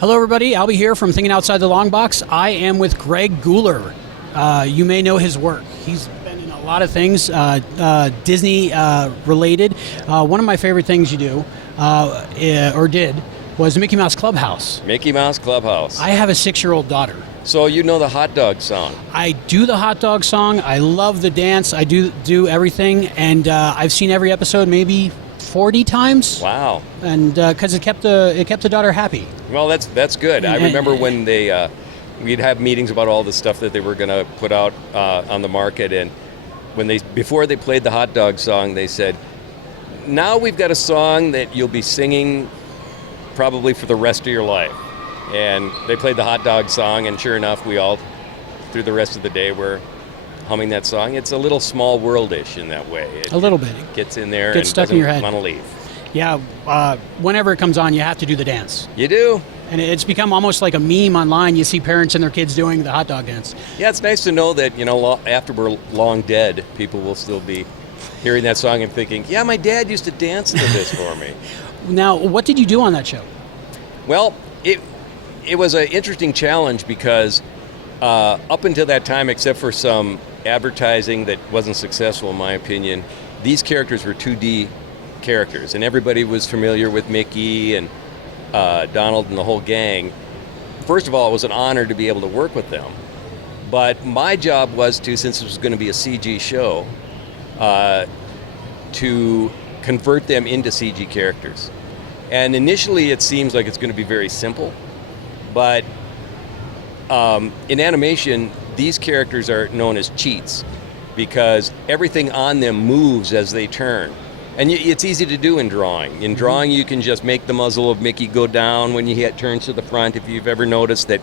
Hello, everybody. Albie here from Thinking Outside the Longbox. I am with Greg Guler. You may know his work. He's been in a lot of things, Disney related. One of my favorite things you do, or did, was Mickey Mouse Clubhouse. Mickey Mouse Clubhouse. I have a 6-year-old daughter. So you know the hot dog song. I do the hot dog song. I love the dance. I do everything. And I've seen every episode maybe 40 times. Wow. And because it kept the daughter happy. Well, that's good. I remember when we'd have meetings about all the stuff that they were going to put out on the market, and before they played the hot dog song, they said, "Now we've got a song that you'll be singing probably for the rest of your life." And they played the hot dog song, and sure enough, we all, through the rest of the day, were humming that song. It's a little small world-ish in that way. A little bit. It gets in there gets and stuck in your head. Want to leave. Yeah, whenever it comes on, you have to do the dance. You do. And it's become almost like a meme online. You see parents and their kids doing the hot dog dance. Yeah, it's nice to know that, after we're long dead, people will still be hearing that song and thinking, yeah, my dad used to dance to this for me. Now, what did you do on that show? Well, it was an interesting challenge because up until that time, except for some advertising that wasn't successful, in my opinion, these characters were 2D characters, and everybody was familiar with Mickey and Donald and the whole gang. First of all, it was an honor to be able to work with them. But my job was to, since it was going to be a CG show, to convert them into CG characters. And initially it seems like it's going to be very simple, but in animation, these characters are known as cheats because everything on them moves as they turn. And it's easy to do in drawing. In drawing, you can just make the muzzle of Mickey go down when he turns to the front. If you've ever noticed that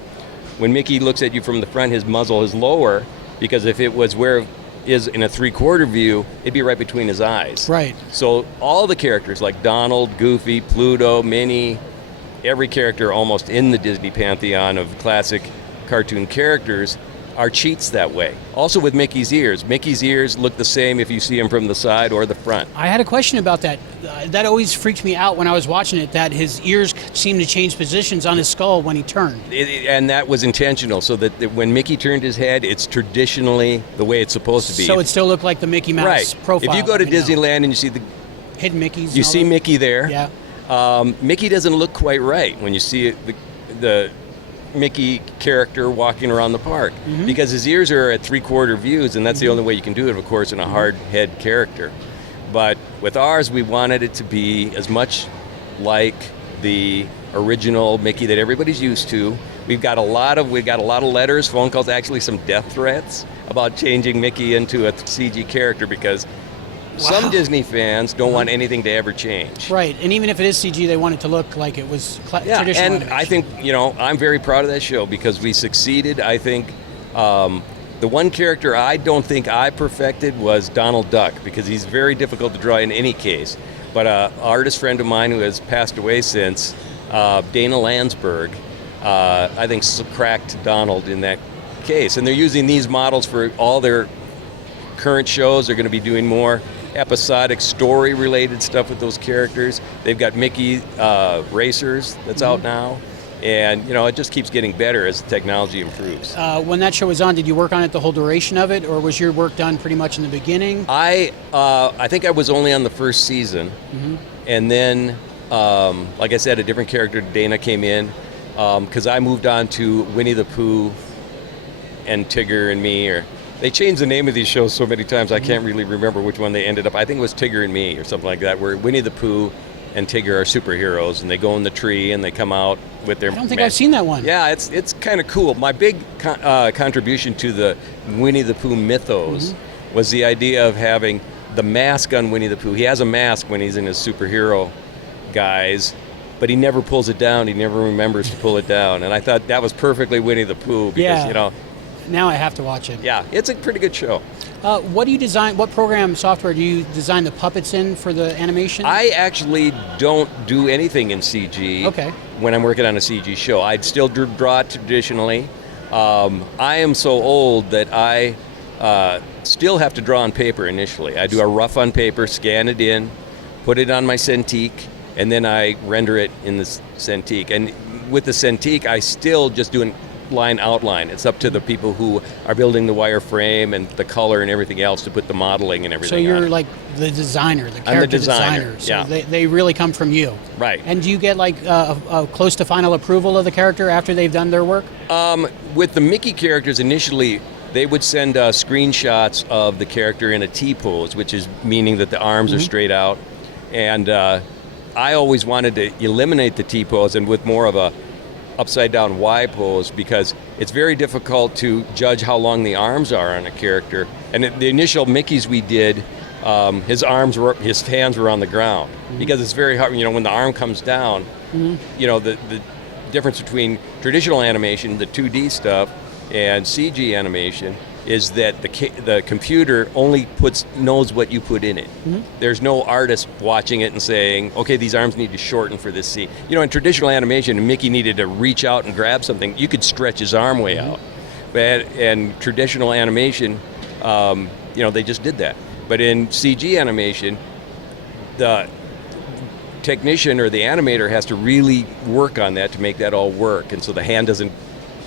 when Mickey looks at you from the front, his muzzle is lower, because if it was where it is in a 3/4 view, it'd be right between his eyes. Right. So all the characters like Donald, Goofy, Pluto, Minnie, every character almost in the Disney pantheon of classic cartoon characters are cheats that way. Also with Mickey's ears. Mickey's ears look the same if you see him from the side or the front. I had a question about that. That always freaked me out when I was watching it, that his ears seemed to change positions on his skull when he turned. And that was intentional, so that when Mickey turned his head, it's traditionally the way it's supposed to be. So it still looked like the Mickey Mouse profile. If you go to Disneyland and you see the hidden Mickeys, you see Mickey there. Yeah. Mickey doesn't look quite right when you see the Mickey character walking around the park, because his ears are at 3/4 views, and that's the only way you can do it, of course, in a hard head character. But with ours, we wanted it to be as much like the original Mickey that everybody's used to. We got a lot of letters, phone calls, actually some death threats about changing Mickey into a CG character, because some Disney fans don't want anything to ever change. Right, and even if it is CG, they want it to look like it was traditional animation. I think, I'm very proud of that show because we succeeded. I think the one character I don't think I perfected was Donald Duck, because he's very difficult to draw in any case. But an artist friend of mine who has passed away since, Dana Landsberg, I think cracked Donald in that case. And they're using these models for all their current shows. They're going to be doing more episodic story-related stuff with those characters. They've got Mickey Racers that's out now, and it just keeps getting better as the technology improves. When that show was on, did you work on it the whole duration of it, or was your work done pretty much in the beginning? I think I was only on the first season, and then, like I said, a different character, Dana, came in, because I moved on to Winnie the Pooh and Tigger and Me, they changed the name of these shows so many times I can't really remember which one they ended up. I think it was Tigger and Me or something like that, where Winnie the Pooh and Tigger are superheroes, and they go in the tree and they come out with their... I don't think I've seen that one. Yeah, it's kind of cool. My big contribution to the Winnie the Pooh mythos was the idea of having the mask on Winnie the Pooh. He has a mask when he's in his superhero guise, but he never pulls it down. He never remembers to pull it down. And I thought that was perfectly Winnie the Pooh because, Now I have to watch it. Yeah, it's a pretty good show. What do you design? What program software do you design the puppets in for the animation? I actually don't do anything in CG. Okay. When I'm working on a CG show, I'd still draw traditionally. I am so old that I still have to draw on paper initially. I do a rough on paper, scan it in, put it on my Cintiq, and then I render it in the Cintiq. And with the Cintiq, I still just do line outline. It's up to the people who are building the wireframe and the color and everything else to put the modeling and everything. So you're on. like the designer, the character I'm the designer. So Yeah. they really come from you. Right. And do you get like close to final approval of the character after they've done their work? With the Mickey characters, initially, they would send screenshots of the character in a T-pose, which is meaning that the arms are straight out. And I always wanted to eliminate the T-pose and with more of a upside down Y pose, because it's very difficult to judge how long the arms are on a character. And the initial Mickeys we did, his hands were on the ground, because it's very hard. When the arm comes down, the difference between traditional animation, the 2D stuff, and CG animation is that the computer only knows what you put in it. There's no artist watching it and saying, okay, these arms need to shorten for this scene. In traditional animation, Mickey needed to reach out and grab something. You could stretch his arm way out. But in traditional animation, they just did that. But in CG animation, the technician or the animator has to really work on that to make that all work. And so the hand doesn't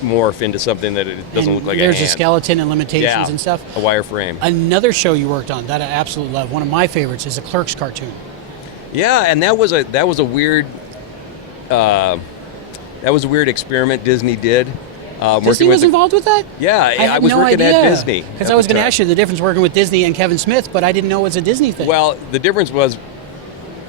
morph into something that it doesn't look like a hand. There's a skeleton and limitations and stuff. A wireframe. Another show you worked on that I absolutely love, one of my favorites, is the Clerks cartoon. Yeah, and that was a weird experiment Disney did. Disney was involved with that? Yeah, I was no working idea. at Disney. Because I was going to ask you the difference working with Disney and Kevin Smith, but I didn't know it was a Disney thing. Well, the difference was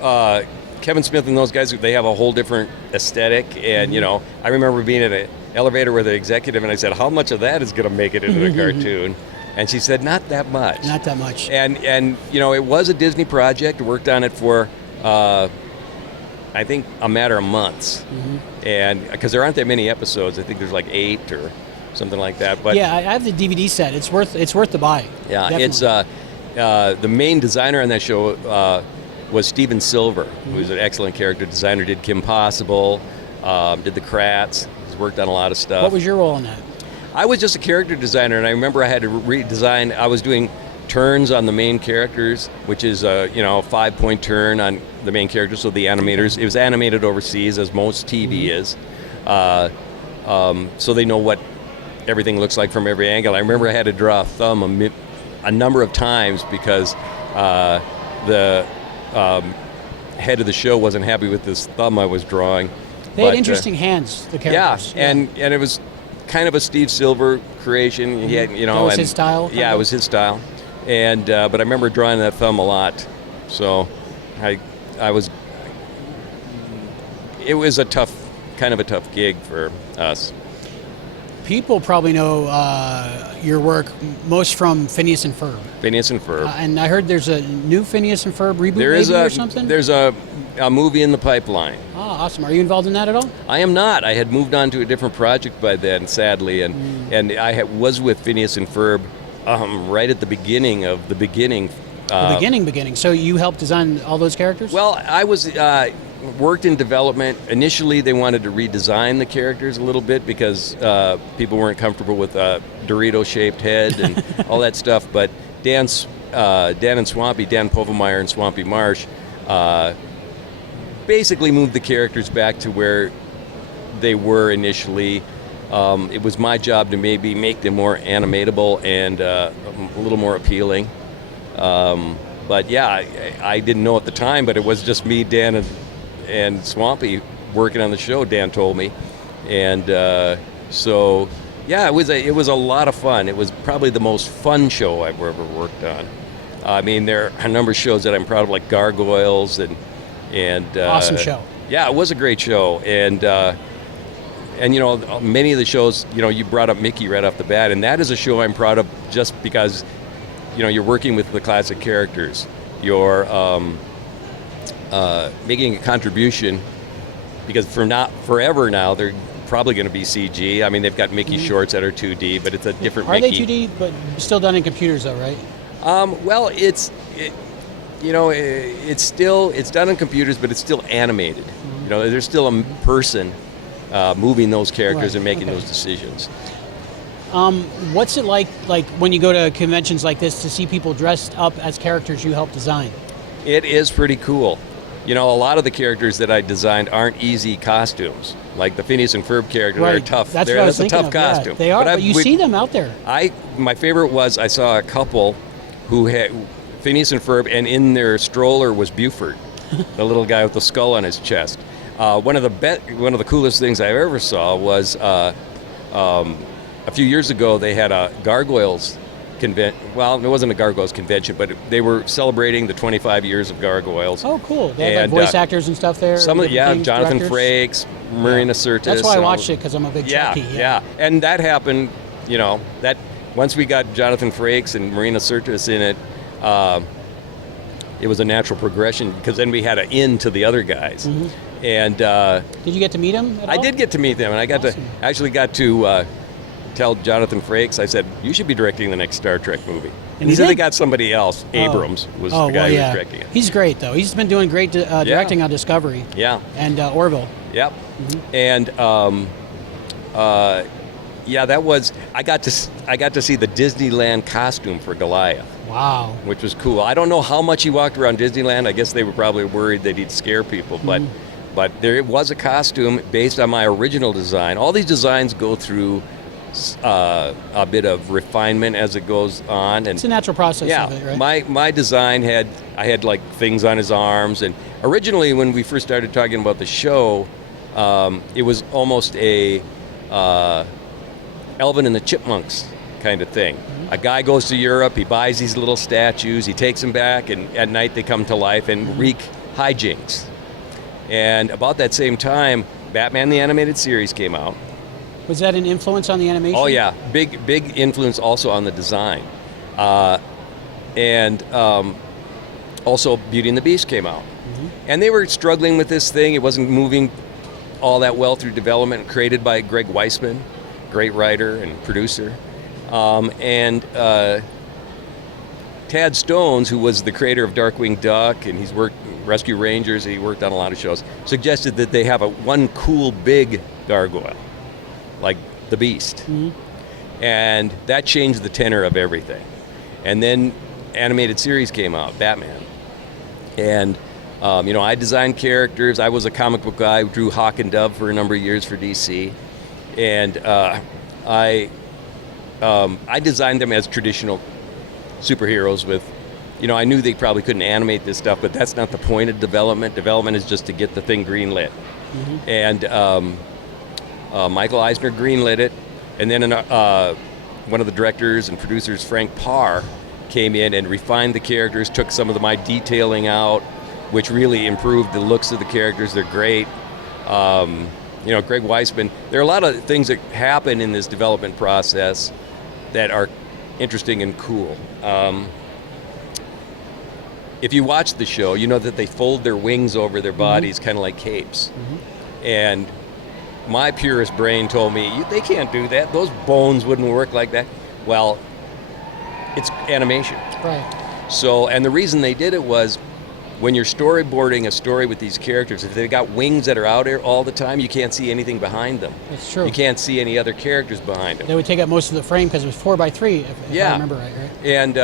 Kevin Smith and those guys, they have a whole different aesthetic. And, I remember being in an elevator with an executive, and I said, how much of that is going to make it into the cartoon? And she said, not that much. Not that much. And it was a Disney project. Worked on it for, I think, a matter of months. And because there aren't that many episodes, I think there's like 8 or something like that. But yeah, I have the DVD set. It's worth the buy. Yeah, Definitely. It's the main designer on that show was Steven Silver, who's an excellent character designer. Did Kim Possible, did the Kratts. He's worked on a lot of stuff. What was your role in that? I was just a character designer, and I remember I had to redesign. I was doing turns on the main characters, which is a 5-point turn on the main characters. So the animators, it was animated overseas, as most TV is, so they know what everything looks like from every angle. I remember I had to draw a thumb a number of times because the head of the show wasn't happy with this thumb I was drawing. They had interesting hands, the characters. Yeah, and it was kind of a Steve Silver creation. He had, that was his style? Yeah, it was his style. And but I remember drawing that thumb a lot. So I was. It was kind of a tough gig for us. People probably know your work most from Phineas and Ferb. Phineas and Ferb. And I heard there's a new Phineas and Ferb reboot or something? There's a movie in the pipeline. Oh, awesome. Are you involved in that at all? I am not. I had moved on to a different project by then, sadly. And I was with Phineas and Ferb right at the beginning of the beginning. The beginning. So you helped design all those characters? Well, I was worked in development. Initially, they wanted to redesign the characters a little bit because people weren't comfortable with Dorito-shaped head and all that stuff. But Dan Povelmeyer and Swampy Marsh basically moved the characters back to where they were initially. It was my job to maybe make them more animatable and a little more appealing. But yeah, I didn't know at the time, but it was just me, Dan, and Swampy working on the show, Dan told me. And so, yeah, it was a lot of fun. It was probably the most fun show I've ever worked on. I mean, there are a number of shows that I'm proud of, like Gargoyles and awesome show. Yeah, it was a great show. And many of the shows, you brought up Mickey right off the bat, and that is a show I'm proud of just because you're working with the classic characters. You're making a contribution because forever now they're probably going to be CG. I mean, they've got Mickey shorts that are 2D, but it's a different Are Mickey. Are they 2D, but still done in computers though, right? Well, it's done on computers, but it's still animated. There's still a person moving those characters and making those decisions. What's it like when you go to conventions like this to see people dressed up as characters you helped design? It is pretty cool. a lot of the characters that I designed aren't easy costumes. Like the Phineas and Ferb character, Right. they're tough. That's what I was That's a thinking tough of. costume. Yeah, they are, but you we- see them out there. My favorite was I saw a couple who had Phineas and Ferb, and in their stroller was Buford, the little guy with the skull on his chest. One of the coolest things I ever saw was a few years ago they had a Gargoyles convention. Well, it wasn't a Gargoyles convention, but they were celebrating the 25 years of Gargoyles. Oh, cool. They have And, like voice actors and stuff there. Some of different things, Jonathan directors. Frakes, Marina Sirtis. That's why I and all watched the- it, because I'm a big Yeah, Trekkie. yeah, and that happened. That once we got Jonathan Frakes and Marina Sirtis in it, it was a natural progression because then we had an in to the other guys. Mm-hmm. And Did you get to meet him at I all? did get to meet them, and I Awesome. actually got to tell Jonathan Frakes. I said, "You should be directing the next Star Trek movie." And he he said they did? got somebody else. Abrams was the guy who was directing it. He's great, though. He's been doing great directing on Discovery Yeah. and Orville. Yep. Mm-hmm. And that was I got to see the Disneyland costume for Goliath, Wow. which was cool. I don't know how much he walked around Disneyland. I guess they were probably worried that he'd scare people, but there was a costume based on my original design. All these designs go through a bit of refinement as it goes on, and It's a natural process yeah, of it, right? my design I had like things on his arms, and originally when we first started talking about the show, it was almost a Alvin and the Chipmunks kind of thing. A guy goes to Europe, he buys these little statues, he takes them back, and at night they come to life and wreak hijinks. And about that same time, Batman the Animated Series came out. Was that an influence on the animation? Oh yeah, big influence also on the design, and also Beauty and the Beast came out, and they were struggling with this thing. It wasn't moving all that well through development. Created by Greg Weisman, great writer and producer, and Tad Stones, who was the creator of Darkwing Duck, and he's worked Rescue Rangers. He worked on a lot of shows. Suggested that they have one cool big gargoyle, like the Beast. And that changed the tenor of everything. And then animated series came out, Batman. And, I designed characters. I was a comic book guy, drew Hawk and Dove for a number of years for DC. And I designed them as traditional superheroes with, I knew they probably couldn't animate this stuff, but that's not the point of development. Development is just to get the thing greenlit. And Michael Eisner greenlit it, and then one of the directors and producers, Frank Parr, came in and refined the characters, took some of my detailing out, which really improved the looks of the characters. They're great. Greg Weisman. There are a lot of things that happen in this development process that are interesting and cool. If you watch the show, you know that they fold their wings over their bodies, kind of like capes. And my purist brain told me, they can't do that. Those bones wouldn't work like that. Well, it's animation. Right. So, and the reason they did it was when you're storyboarding a story with these characters, if they've got wings that are out there all the time, you can't see anything behind them. That's true. You can't see any other characters behind them. They would take up most of the frame because it was 4x3, if I remember right? And,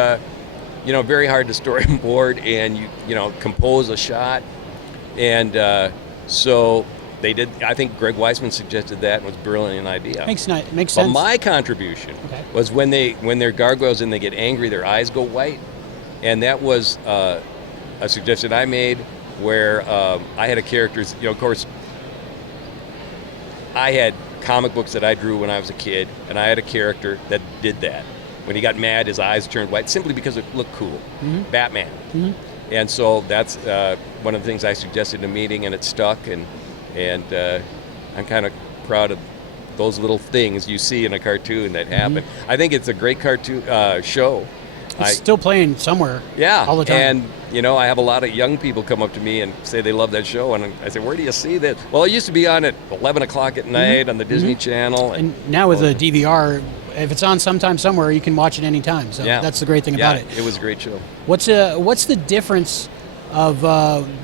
very hard to storyboard and compose a shot. And so they did. I think Greg Weisman suggested that and was a brilliant idea. Makes sense. But my contribution was when they're gargoyles and they get angry, their eyes go white, and that was a suggestion I made where I had a character. Of course, I had comic books that I drew when I was a kid, and I had a character that did that. When he got mad, his eyes turned white simply because it looked cool. Batman. And so that's one of the things I suggested in a meeting, and it stuck. And I'm kind of proud of those little things you see in a cartoon that happen. I think it's a great cartoon show. It's still playing somewhere. Yeah, all the time. And I have a lot of young people come up to me and say they love that show, and I say, where do you see that? Well, it used to be on at 11 o'clock at night on the Disney Channel. And now with the DVR, if it's on sometime somewhere, you can watch it anytime. So that's the great thing about it. It was a great show. What's the difference of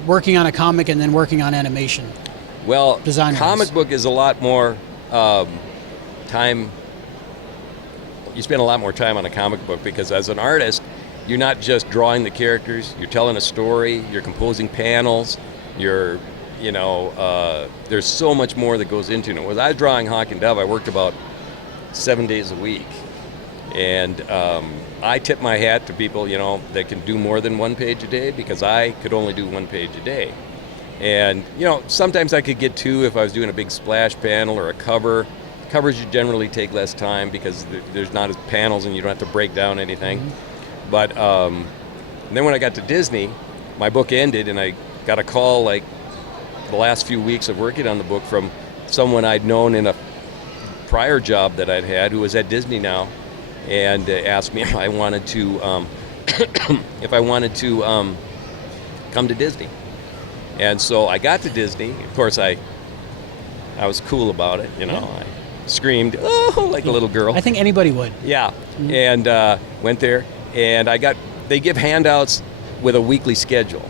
working on a comic and then working on animation? Well, Design-wise. comic book is a lot more time. You spend a lot more time on a comic book because as an artist, you're not just drawing the characters, you're telling a story, you're composing panels, You're, there's so much more that goes into it. When I was drawing Hawk and Dove, I worked about 7 days a week. And I tip my hat to people, that can do more than 1 page a day, because I could only do 1 page a day. And, sometimes I could get 2 if I was doing a big splash panel or a cover. Covers you generally take less time because there's not as panels and you don't have to break down anything. Mm-hmm. But then when I got to Disney, my book ended and I got a call like the last few weeks of working on the book from someone I'd known in a prior job that I'd had who was at Disney now, and asked me if I wanted to come to Disney. And so I got to Disney. Of course, I was cool about it, Yeah. I screamed, oh, like a little girl. I think anybody would. Yeah, and went there, and they give handouts with a weekly schedule.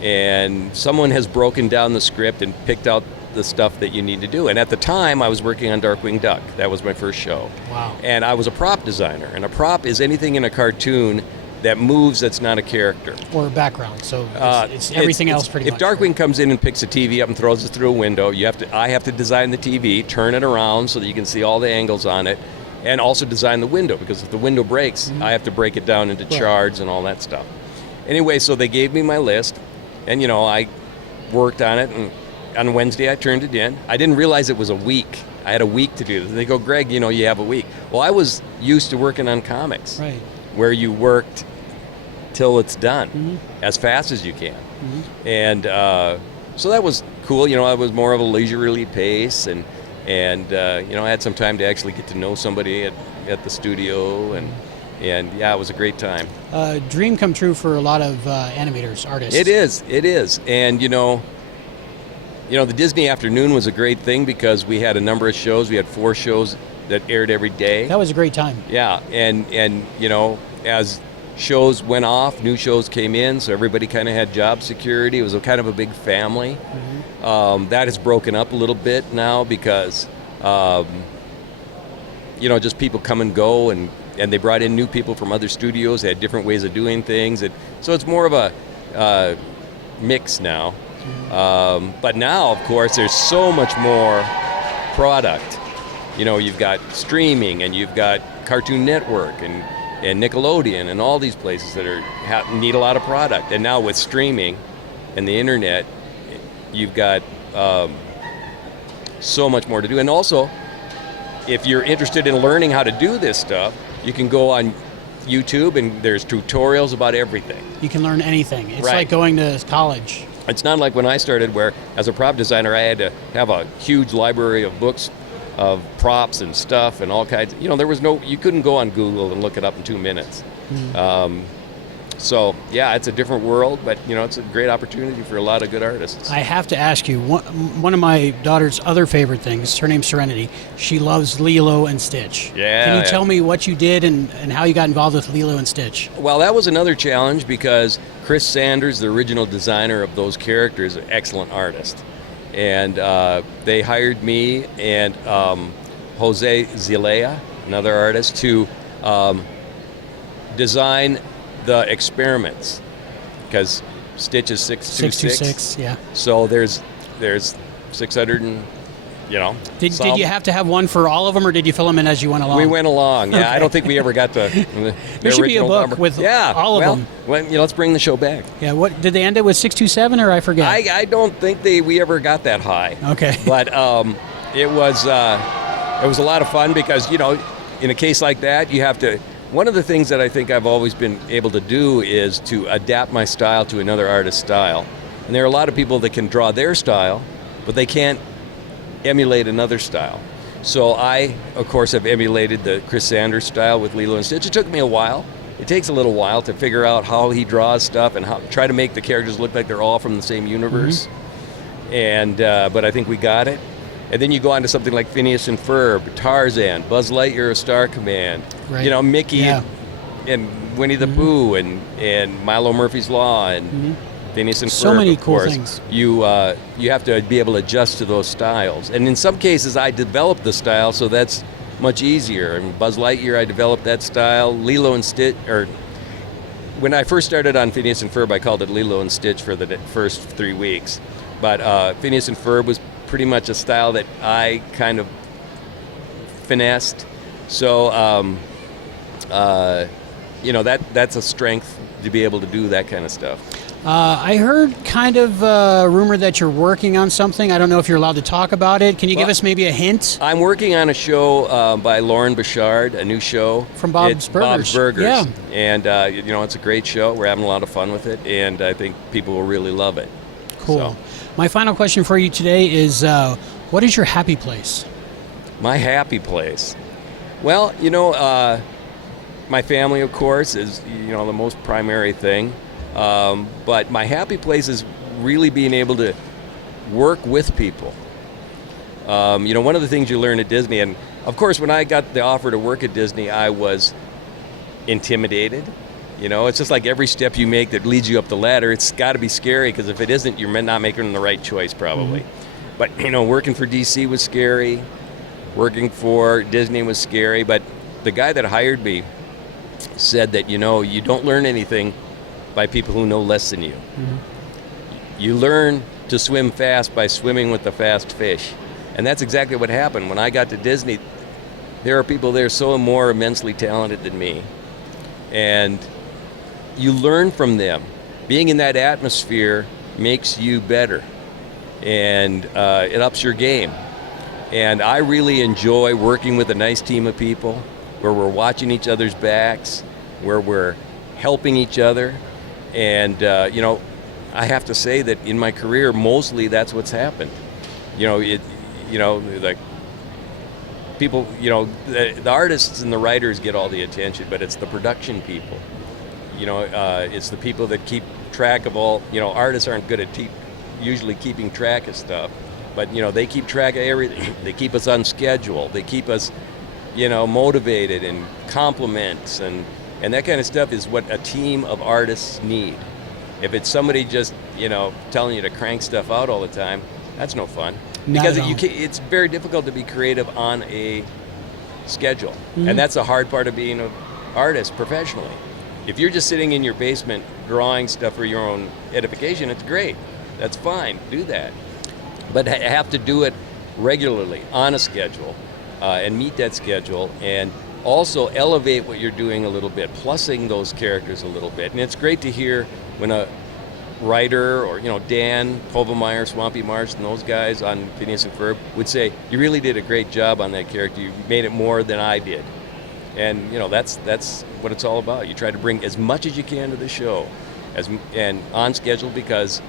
And someone has broken down the script and picked out the stuff that you need to do. And at the time, I was working on Darkwing Duck. That was my first show. Wow. And I was a prop designer. And a prop is anything in a cartoon that moves that's not a character. Or a background, so it's everything else pretty much. If Darkwing comes in and picks a TV up and throws it through a window, I have to design the TV, turn it around so that you can see all the angles on it, and also design the window, because if the window breaks, I have to break it down into shards and all that stuff. Anyway, so they gave me my list, and I worked on it, and on Wednesday I turned it in. I didn't realize it was a week. I had a week to do this. They go, Greg, you have a week. Well, I was used to working on comics, right, where you worked till it's done, as fast as you can. And so that was cool. I was more of a leisurely pace, and I had some time to actually get to know somebody at the studio, and yeah, it was a great time. Dream come true for a lot of animators, artists. It is. And the Disney afternoon was a great thing because we had a number of shows. We had 4 shows that aired every day. That was a great time. Yeah, and as shows went off, new shows came in, so everybody kind of had job security. It was kind of a big family. That has broken up a little bit now because, just people come and go, and they brought in new people from other studios. They had different ways of doing things. So it's more of a mix now. But now, of course, there's so much more product. You've got streaming, and you've got Cartoon Network, and Nickelodeon, and all these places that need a lot of product. And now with streaming and the internet, you've got so much more to do. And also, if you're interested in learning how to do this stuff, you can go on YouTube, and there's tutorials about everything. You can learn anything. It's Right. like going to college. It's not like when I started, where as a prop designer I had to have a huge library of books of props and stuff and all kinds. There was you couldn't go on Google and look it up in 2 minutes. So yeah, it's a different world, but it's a great opportunity for a lot of good artists. I have to ask you, one of my daughter's other favorite things, her name's Serenity, she loves Lilo and Stitch. Yeah. Can you tell me what you did and how you got involved with Lilo and Stitch? Well, that was another challenge because Chris Sanders, the original designer of those characters, is an excellent artist. And they hired me and Jose Zilea, another artist, to design the experiments, because Stitch is 626. 626, yeah. So there's 600 and, Did you have to have one for all of them, or did you fill them in as you went along? We went along, yeah. Okay. I don't think we ever got the There should be a book number. with all of them. Well, let's bring the show back. Yeah, what did they end it with, 627, or I forget? I don't think we ever got that high. Okay. But it was a lot of fun because, in a case like that, you have to. One of the things that I think I've always been able to do is to adapt my style to another artist's style. And there are a lot of people that can draw their style, but they can't emulate another style. So I, of course, have emulated the Chris Sanders style with Lilo and Stitch. It took me a while. It takes a little while to figure out how he draws stuff and try to make the characters look like they're all from the same universe. And but I think we got it. And then you go on to something like Phineas and Ferb, Tarzan, Buzz Lightyear of Star Command, Right. Mickey and Winnie the Pooh and Milo Murphy's Law and Phineas and Ferb. So many of cool course. things. You have to be able to adjust to those styles. And in some cases, I developed the style, so that's much easier. And Buzz Lightyear, I developed that style. Lilo and Stitch, or when I first started on Phineas and Ferb, I called it Lilo and Stitch for the first 3 weeks. But Phineas and Ferb was pretty much a style that I kind of finessed. So, that's a strength to be able to do that kind of stuff. I heard kind of rumor that you're working on something. I don't know if you're allowed to talk about it. Can you give us maybe a hint? I'm working on a show by Lauren Bouchard, a new show. From Bob's Burgers. Bob's Burgers. Yeah. And, it's a great show. We're having a lot of fun with it, and I think people will really love it. Cool. So. My final question for you today is, what is your happy place? My happy place? Well, my family, of course, is, the most primary thing. But my happy place is really being able to work with people. One of the things you learn at Disney, and of course when I got the offer to work at Disney, I was intimidated. It's just like every step you make that leads you up the ladder, it's got to be scary, because if it isn't, you're not making the right choice probably. Mm-hmm. But, working for DC was scary. Working for Disney was scary. But the guy that hired me said that, you don't learn anything by people who know less than you. Mm-hmm. You learn to swim fast by swimming with the fast fish. And that's exactly what happened. When I got to Disney, there are people there so more immensely talented than me. And you learn from them. Being in that atmosphere makes you better. And it ups your game. And I really enjoy working with a nice team of people where we're watching each other's backs, where we're helping each other. And, I have to say that in my career, mostly that's what's happened. Like people, the artists and the writers get all the attention, but it's the production people. It's the people that keep track of all, artists aren't good at usually keeping track of stuff, but, they keep track of everything. They keep us on schedule. They keep us, motivated, and compliments and that kind of stuff is what a team of artists need. If it's somebody just, telling you to crank stuff out all the time, that's no fun. Because it's very difficult to be creative on a schedule. Mm-hmm. And that's the hard part of being an artist professionally. If you're just sitting in your basement drawing stuff for your own edification, it's great. That's fine. Do that. But have to do it regularly on a schedule and meet that schedule, and also elevate what you're doing a little bit, plussing those characters a little bit. And it's great to hear when a writer or, Dan Povelmeyer, Swampy Marsh, and those guys on Phineas and Ferb would say, you really did a great job on that character. You made it more than I did. And, that's what it's all about. You try to bring as much as you can to the show and on schedule, because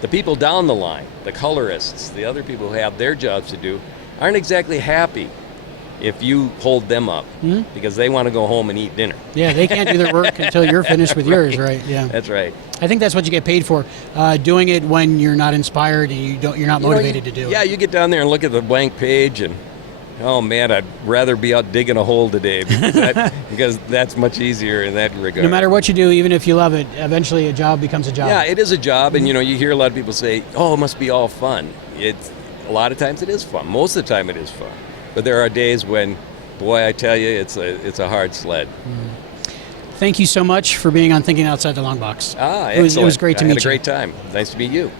the people down the line, the colorists, the other people who have their jobs to do, aren't exactly happy if you hold them up, because they want to go home and eat dinner. Yeah, they can't do their work until you're finished with yours, right? Yeah, that's right. I think that's what you get paid for, doing it when you're not inspired and you're not motivated to do it. Yeah, you get down there and look at the blank page and, oh man, I'd rather be out digging a hole today, because that's much easier in that regard. No matter what you do, even if you love it, eventually a job becomes a job. Yeah, it is a job, and you hear a lot of people say, oh, it must be all fun. A lot of times it is fun. Most of the time it is fun. But there are days when, boy, I tell you, it's a hard sled. Thank you so much for being on Thinking Outside the Long Box. Excellent. It was great to meet you. I had a great time. Nice to meet you.